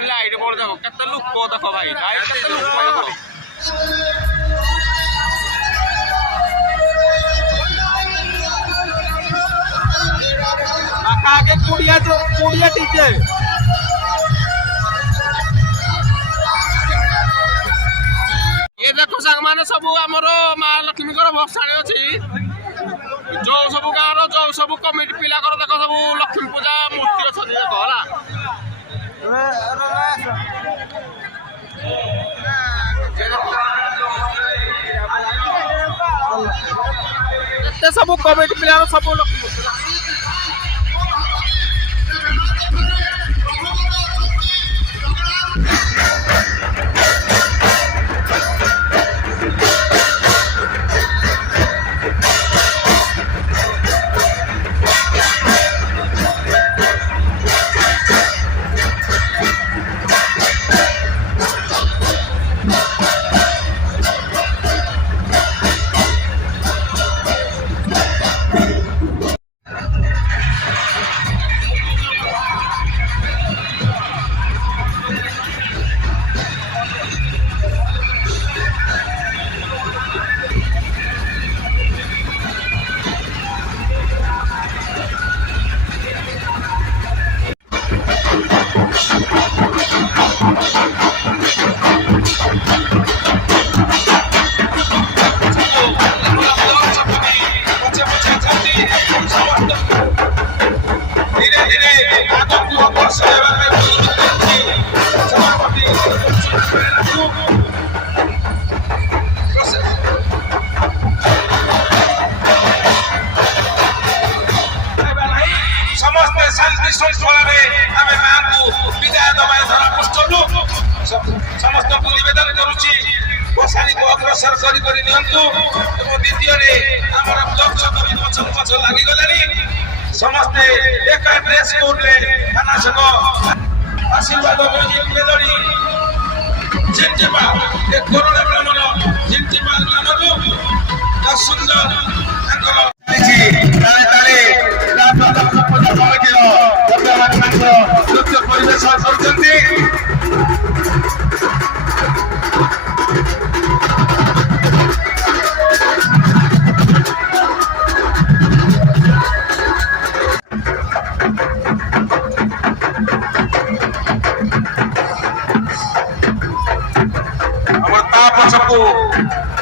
light board देखो केते लोक देखो भाई केते लोक देखो आगे कुड़िया टीचे ये देखो सांग माने सब आमर माँ लक्ष्मी भसाणी अच्छी जो सब गाँव जो सब कमिटी पिला देख सब लक्ष्मी पूजा मूर्ति अच्छी देख है सब कमिटी पिला सब लक्ष्मी पूजा समस्त को निवेदन करुच्ची बसाणी को अग्रसर करी नियंतु द्वितीय आमर ब्लॉक समिति पछ पछ लागि गलानी समस्ते एक ड्रेस कोड रे थाना सको आशीर्वाद म्यूजिक मेलोडी जिंजिबा एक कोरोना ब्राह्मण जिंजिबा ग्रामरु का सुंदर अंकल ताले ताले रात पूजा समितिर नृत्य परिवेशन करछन्ती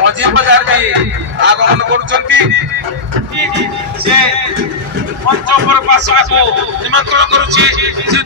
अजीत बाजार की आगमन करुचंती से मंच पर पासवा को निमंत्रण करुची